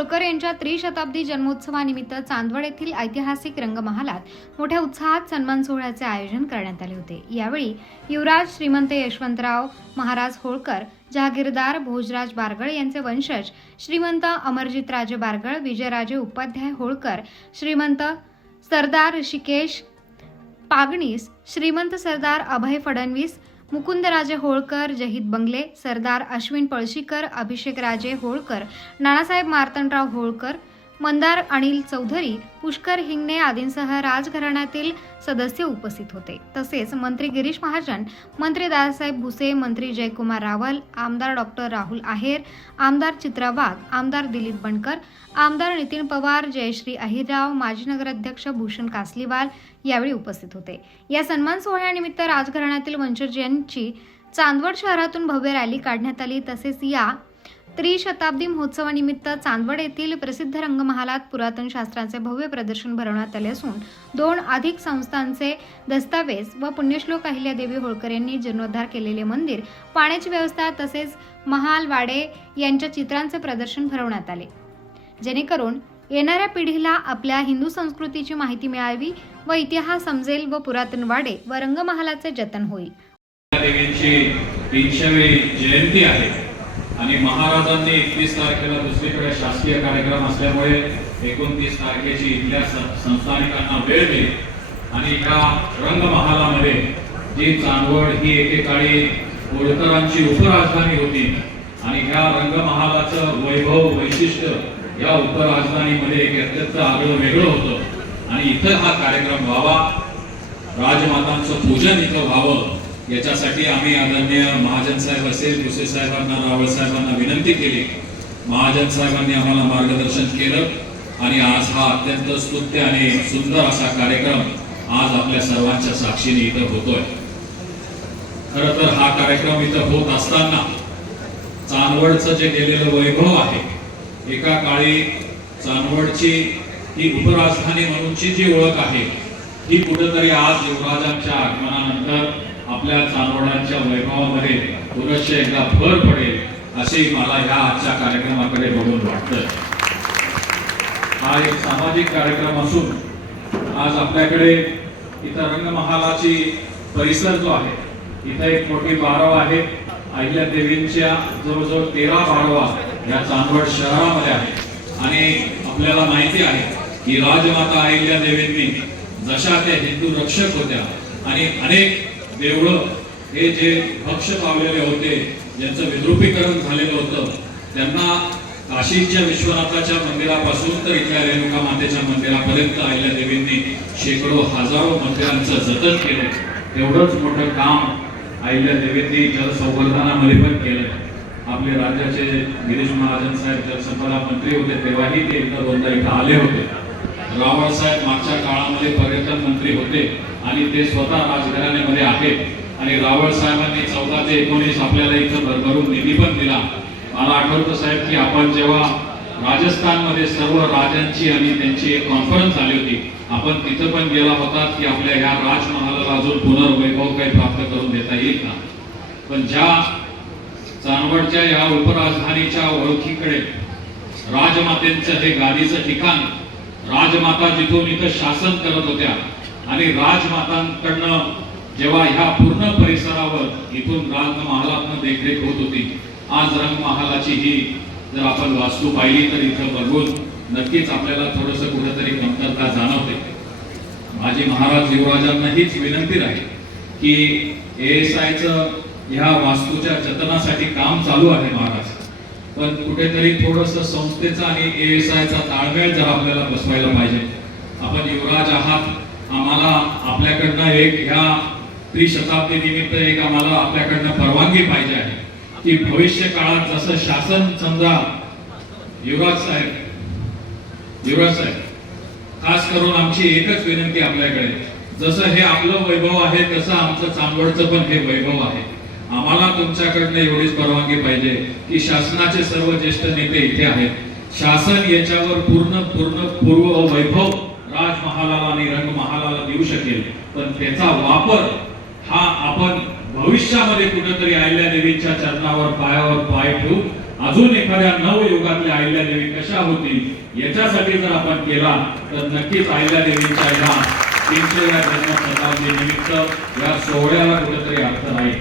होळकर यांच्या त्रिशताब्दी जन्मोत्सवानिमित्त चांदवड येथील ऐतिहासिक रंगमहालात मोठ्या उत्साहात सन्मान सोहळ्याचे आयोजन करण्यात आले होते. यावेळी युवराज श्रीमंत यशवंतराव महाराज होळकर जहागीरदार भोजराज बारगळ यांचे वंशज श्रीमंत अमरजितराजे बारगळ विजयराजे उपाध्याय होळकर श्रीमंत सरदार ऋषिकेश पागणीस श्रीमंत सरदार अभय फडणवीस मुकुंदराजे होळकर जहीद बंगले सरदार अश्विन पळशीकर अभिषेकराजे होळकर नानासाहेब मार्तंडराव होळकर मंदार अनिल चौधरी पुष्कर हिंगणे आदींसह राजघराण्यातील सदस्य उपस्थित होते. तसेच मंत्री गिरीश महाजन मंत्री दादासाहेब भुसे मंत्री जयकुमार रावल आमदार डॉक्टर राहुल आहेर आमदार चित्रा वाघ आमदार दिलीप बनकर आमदार नितीन पवार जयश्री अहिरराव माजी नगराध्यक्ष भूषण कासलीवाल यावेळी उपस्थित होते. या सन्मान सोहळ्यानिमित्त राजघराण्यातील वंशज यांची चांदवड शहरातून भव्य रॅली काढण्यात आली. तसेच या त्रिशताब्दी महोत्सवानिमित्त चांदवड येथील प्रसिद्ध रंगमहालात पुरातन शास्त्रांचे भव्य प्रदर्शन भरवण्यात आले असून दोन अधिक संस्थांचे दस्तावेज व पुण्यश्लोक अहिल्यादेवी होळकर यांनी जीर्णोद्धार केलेले मंदिर पाण्याची व्यवस्था तसेच महाल वाडे यांच्या चित्रांचे प्रदर्शन भरवण्यात आले. जेणेकरून येणाऱ्या पिढीला आपल्या हिंदू संस्कृतीची माहिती मिळावी व इतिहास समजेल व पुरातन वाडे व रंगमहालाचे जतन होईल. देवींची तीनशेवी जयंती आहे. आणि महाराजांनी एकतीस तारखेला दुसरीकडे शासकीय कार्यक्रम असल्यामुळे एकोणतीस तारखेची इथल्या संस्थानिकांना वेळ दिली. आणि या रंगमहालामध्ये जी चांदवड ही एकेकाळी होळकरांची उपराजधानी होती आणि ह्या रंगमहालाचं वैभव वैशिष्ट्य या उपराजधानीमध्ये एक अत्यंत आगळं वेगळं होतं. आणि इथं हा कार्यक्रम व्हावा. राजमातांचं पूजन इथं व्हावं. याच्यासाठी आम्ही आदरणीय महाजन साहेब असेल भुसे साहेबांना रावळ साहेबांना विनंती केली. महाजन साहेबांनी आम्हाला मार्गदर्शन केलं आणि आज हा अत्यंत स्तुत्य आणि सुंदर असा कार्यक्रम आज आपल्या सर्वांच्या साक्षीने इथं होतोय. खर तर हा कार्यक्रम इथं होत असताना चांदवडचं जे गेलेलं वैभव आहे एका काळी चांदवडची ही उपराजधानी म्हणूनची जी ओळख आहे ही कुठेतरी आज युवराजांच्या आगमनानंतर आपल्या चांदवडांच्या वैभवामध्ये पुनश्च एकदा भर पडेल असे मला ह्या आजच्या कार्यक्रमाकडे बघून वाटतं हा एक सामाजिक कार्यक्रम असून आज आपल्याकडे इथं रंगमहालाची परिसर जो आहे इथं एक मोठी बारव आहे. अहिल्या देवींच्या जवळजवळ तेरा बारवा या चांदवड शहरामध्ये आहे. आणि आपल्याला माहिती आहे की राजमाता अहिल्या देवींनी जशा त्या हिंदू रक्षक होत्या आणि अनेक देवळं हे जे भक्ष पावलेले होते ज्यांचं विद्रुपीकरण झालेलं होतं त्यांना काशीच्या विश्वनाथाच्या मंदिरापासून तर इथल्या रेणुका मातेच्या मंदिरापर्यंत आईल्या देवींनी शेकडो हजारो मंदिरांचं जतन केलं. एवढंच मोठं काम अहिल्या देवींनी जलसंवर्धनामध्ये पण केलं. आपले राज्याचे गिरीश महाजन साहेब जलसंपदा मंत्री होते तेव्हाही ते एकदा दोनदा इथं आले होते. रावळ साहेब मागच्या काळामध्ये पर्यटन मंत्री होते आणि ते स्वतः राजघराण्यामध्ये आहेत. आणि रावळ साहेबांनी चौदा ते एकोणीस आपल्याला इथं भरभरून निधी पण दिला. मला आठवतं साहेब की आपण जेव्हा राजस्थानमध्ये सर्व राजांची आणि त्यांची एक कॉन्फरन्स झाली होती आपण तिथं पण गेला होता की आपल्या ह्या राजमहालाला अजून पुनर्वैभव काही प्राप्त करून देता येईल का? पण ज्या चांदवडच्या या उपराजधानीच्या ओळखीकडे राजमातेंचं हे गादीचं ठिकाण राजमाता जिथून इथं शासन करत होत्या आणि राजमातांकडनं जेव्हा ह्या पूर्ण परिसरावर इथून राजमहालातनं देखरेख होत होती आज रंगमहालाची ही जर आपण वास्तू पाहिली तर इथं बघून नक्कीच आपल्याला थोडस कुठेतरी कमतरता जाणवते. माझी महाराज युवराजांना हीच विनंती राहील की एस आयचं ह्या वास्तूच्या जतनासाठी काम चालू आहे महाराज. पण कुठेतरी थोडस संस्थेचा आणि एस आयचा ताळमेळ जर आपल्याला बसवायला पाहिजे. आपण युवराज आहात. आम्हाला आपल्याकडनं एक ह्या त्रिशताब्दी निमित्त एक आम्हाला आपल्याकडनं परवानगी पाहिजे आहे. की भविष्य काळात जसं शासन समजा युवराज साहेब युवराज साहेब खास करून आमची एकच विनंती आपल्याकडे. जसं हे आपलं वैभव आहे तसं आमचं चांदवडचं पण हे वैभव आहे. आम्हाला तुमच्याकडनं एवढीच परवानगी पाहिजे की शासनाचे सर्व ज्येष्ठ नेते इथे आहेत. शासन याच्यावर पूर्ण पूर्ण पूर्व वैभव राजमहालाला आणि रंगमहालाला देऊ शकेल. पण त्याचा वापर हा आपण भविष्यामध्ये कुठेतरी आयल्या देवीच्या चरणावर पायावर पाय ठेवून अजून एखाद्या नवयुगातल्या देवी कशा होतील याच्यासाठी जर आपण केला तर नक्कीच आयल्या अहिल्यादेवींच्या ह्या तीनशे या जन्म शताब्दी निमित्त या सोहळ्याला कुठेतरी अर्थ नाही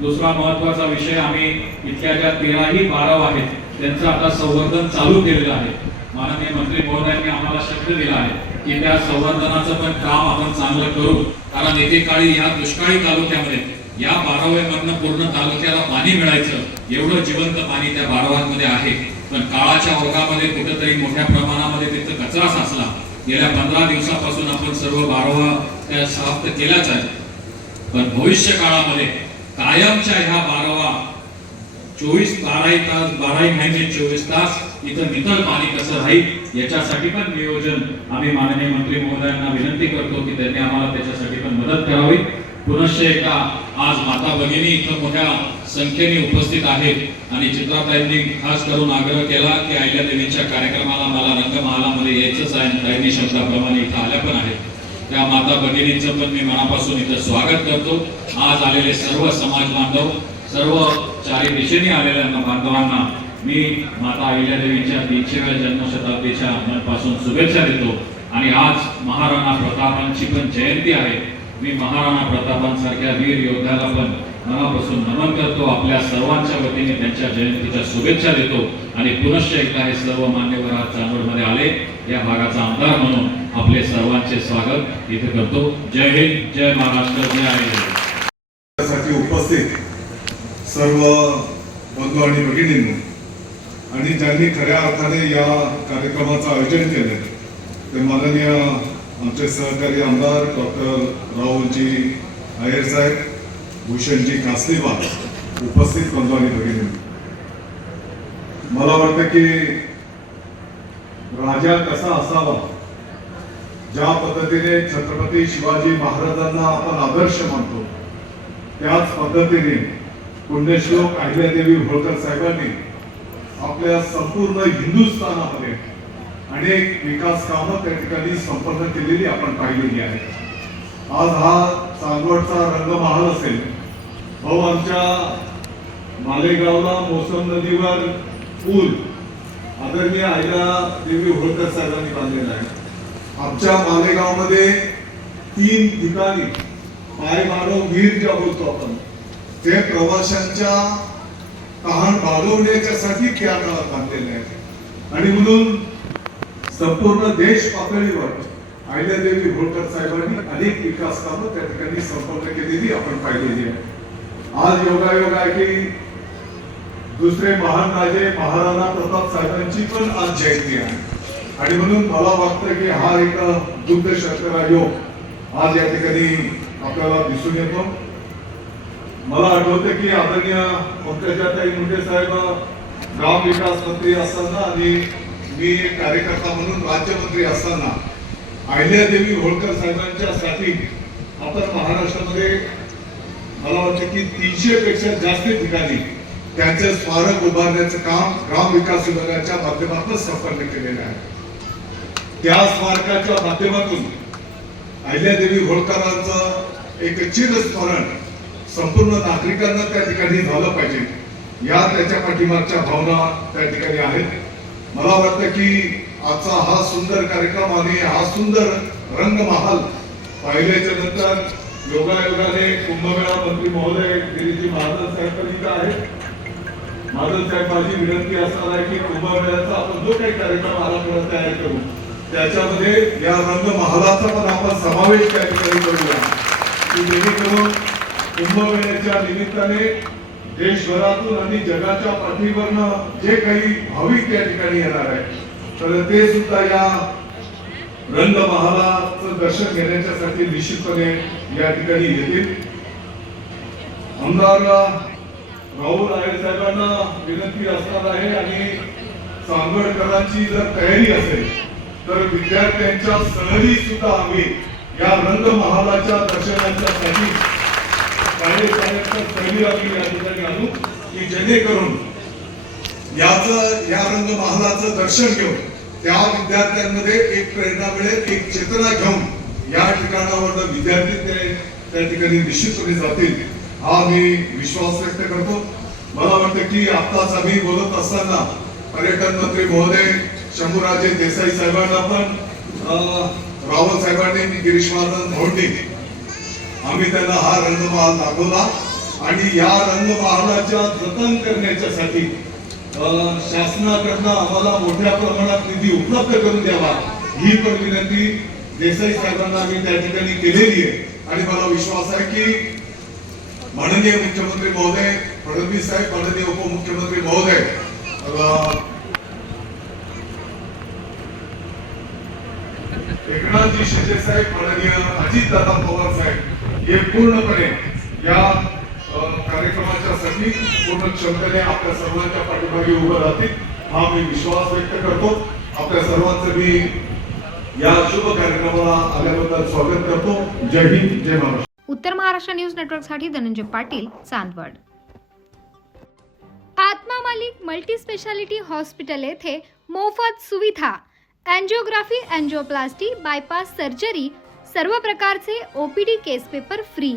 दुसरा महत्त्वाचा विषय आम्ही इथल्या ज्या तेराही बाराव आहेत त्यांचं आता संवर्धन चालू केलेलं आहे. माननीय मंत्री महोदयांनी आम्हाला शब्द दिला आहे की त्या संवर्धनाचं पण काम आपण चांगलं करू. कारण एकेकाळी या दुष्काळी तालुक्यामध्ये या बाराव्यामधनं पूर्ण तालुक्याला पाणी मिळायचं एवढं जिवंत पाणी त्या बारावांमध्ये आहे. पण काळाच्या ओघामध्ये कुठेतरी मोठ्या प्रमाणामध्ये तिथं कचरा साचला. गेल्या पंधरा दिवसापासून आपण सर्व बारावा त्या समाप्त केल्याच आहे पण भविष्य काळामध्ये कायमच्या ह्या बारावा चोवीस बाराही तास बाराही महिने चोवीस तास इथं नितळ पाणी कसं राहील याच्यासाठी पण नियोजन आम्ही माननीय मंत्री महोदयांना विनंती करतो की त्यांनी आम्हाला त्याच्यासाठी पण मदत करावी. पुनश्च एका आज माता भगिनी इथं मोठ्या संख्येने उपस्थित आहेत आणि चित्राताईंनी खास करून आग्रह केला की आयल्या देवींच्या कार्यक्रमाला मला रंगमहालामध्ये यायचंच आहे ताईंनी शब्दाप्रमाणे इथं आल्या पण आहेत. त्या माता भगिनींचं पण मी मनापासून इथं स्वागत करतो. आज आलेले सर्व समाज बांधव सर्व चारी दिशेने आलेल्या बांधवांना मी माता अहिल्यादेवीच्या तीनशेव्या जन्मशताब्दीच्या मनपासून शुभेच्छा देतो. आणि आज महाराणा प्रतापांची पण जयंती आहे. मी महाराणा प्रतापांसारख्या वीर योद्ध्याला पण मनापासून नमन करतो. आपल्या सर्वांच्या वतीने त्यांच्या जयंतीच्या शुभेच्छा देतो. आणि पुनश्च एकदा हे सर्व मान्यवर आज चांदवडमध्ये आले. या भागाचा आमदार म्हणून आपले सर्वांचे स्वागत इथे करतो. जय हिंद जय महाराष्ट्र जय आहे उपस्थित सर्व बंधू आणि भगिनींनी आणि ज्यांनी खऱ्या अर्थाने या कार्यक्रमाचं आयोजन केलं ते माननीय आमचे सहकारी आमदार डॉक्टर राहुलजी अय्यर साहेब भूषणजी कासलीवाल उपस्थित बंधवानी भगिनी मला वाटतं की राजा कसा असावा ज्या पद्धतीने छत्रपती शिवाजी महाराजांना आपण आदर्श मानतो त्याच पद्धतीने पुण्यश्लोक अहिल्यादेवी होळकर साहेबांनी आपल्या संपूर्ण हिंदुस्थानामध्ये अनेक विकास कामं त्या ठिकाणी संपन्न केलेली आपण पाहिलेली आहेत. आज हा चांदवडचा रंगमहाल असेल. भाऊ आमच्या मालेगावला मोसम नदीवर पूल आदरणीय आईला देवी होळकर साहेबांनी बांधलेला आहे. आमच्या मालेगावमध्ये तीन ठिकाणी पाय मानव वीर ज्या बोलतो आपण ते प्रवाशांच्या तहान भागवण्याच्यासाठी त्या काळात बांधलेले आहे आणि म्हणून संपूर्ण देश पातळीवर अहिल्यादेवी होळकर साहेबांनी अनेक विकास कामं त्या ठिकाणी संपन्न केलेली आपण पाहिलेली आहे. आज योगायोग आहे की दुसरे महान राजे महाराणा प्रताप साहेबांची पण आज जयंती आहे. आणि म्हणून मला वाटतं की हा एक दुग्ध शर्करा योग आज या ठिकाणी आपल्याला दिसून येतो. मला आठवतं की आदरणीय पंकजाताई मुंडे साहेब ग्राम विकास मंत्री असताना आणि मी एक कार्यकर्ता म्हणून राज्यमंत्री असताना अहिल्यादेवी होळकर साहेबांच्या साठी आपण महाराष्ट्रामध्ये मला वाटतं की तीनशे पेक्षा जास्त ठिकाणी त्यांचे स्मारक उभारण्याचं काम ग्राम विकास विभागाच्या माध्यमातून संपन्न केलेलं आहे. त्या स्मारकाच्या माध्यमातून अहिल्यादेवी होळकरांचं एक चिरस्मरण संपूर्ण नागरिकांना त्या ठिकाणी झालं पाहिजे. या त्याच्या पाठीमागच्या भावना त्या ठिकाणी आहेत. मला वाटतं की आजचा हा सुंदर कार्यक्रम आणि हा सुंदर रंगमहाल पाहिल्याच्या नंतर योगायोगाने कुंभमेळा मंत्री महोदय गिरीजी महाजन साहेब पण इथं आहेत. महाजन साहेब माझी विनंती असणार आहे की कुंभमेळ्याचा आपण जो काही कार्यक्रम आराखडा तयार करू त्याच्यामध्ये या रंगमहालाचा पण आपण समावेश त्या ठिकाणी करूया. की जेणेकरून कुंभमेळ्याच्या निमित्ताने देशभरातून आणि जगाच्या पाठीवरनं जे काही भाविक त्या ठिकाणी येणार आहे तर ते सुद्धा या रंगमहालाचं दर्शन घेण्याच्यासाठी निश्चितपणे या ठिकाणी येतील. आमदार राहुल आयर साहेबांना विनंती असणार आहे आणि सांगडकरांची जर तयारी असेल तर विद्यार्थ्यांच्या सहली सुद्धा आम्ही या रंगमहालाच्या दर्शनाच्यासाठी शाळेच्या सहली आम्ही या ठिकाणी आणू की जेणेकरून याच या रंगमहालाचं दर्शन घेऊन त्या विद्यार्थ्यांमध्ये एक प्रेरणा मिळेल एक चेतना घेऊन या ठिकाणावर विद्यार्थी ते त्या ठिकाणी निश्चितपणे जातील हा मी विश्वास व्यक्त करतो. मला वाटतं की आत्ताच आम्ही बोलत असताना पर्यटन मंत्री महोदय शंभूराजे देसाई साहेबांना पण अं, रावल साहेबांनी मी गिरीश महाराज मोहंडी आम्ही त्यांना हा रंगमहाल दाखवला. आणि या रंगमहालाच्या जतन करण्याच्यासाठी शासनाकडनं आम्हाला मोठ्या प्रमाणात निधी उपलब्ध करून द्यावा ही पण विनंती देसाई साहेबांना आम्ही त्या ठिकाणी केलेली आहे. आणि मला विश्वास आहे की माननीय मुख्यमंत्री महोदय फडणवीस साहेब माननीय उपमुख्यमंत्री महोदय अं, एकनाथजी शिंदे साहेब माननीय अजितदादा पवार साहेब हे पूर्णपणे या कार्यक्रमाच्या साठी पूर्ण क्षमतेने आपल्या सर्वांच्या पाठीमागे उभं राहतील हा मी विश्वास व्यक्त करतो. आपल्या सर्वांचं मी या शुभ कार्यक्रमाला आल्याबद्दल स्वागत करतो. जय हिंद जय महाराष्ट्र. उत्तर महाराष्ट्र न्यूज नेटवर्कसाठी Dhananjay Patil Chandwad. Atma Malik multi speciality hospital येथे मोफत सुविधा अँजिओग्राफी अँजिओप्लास्टी बायपास सर्जरी सर्व प्रकारचे OPD case paper free.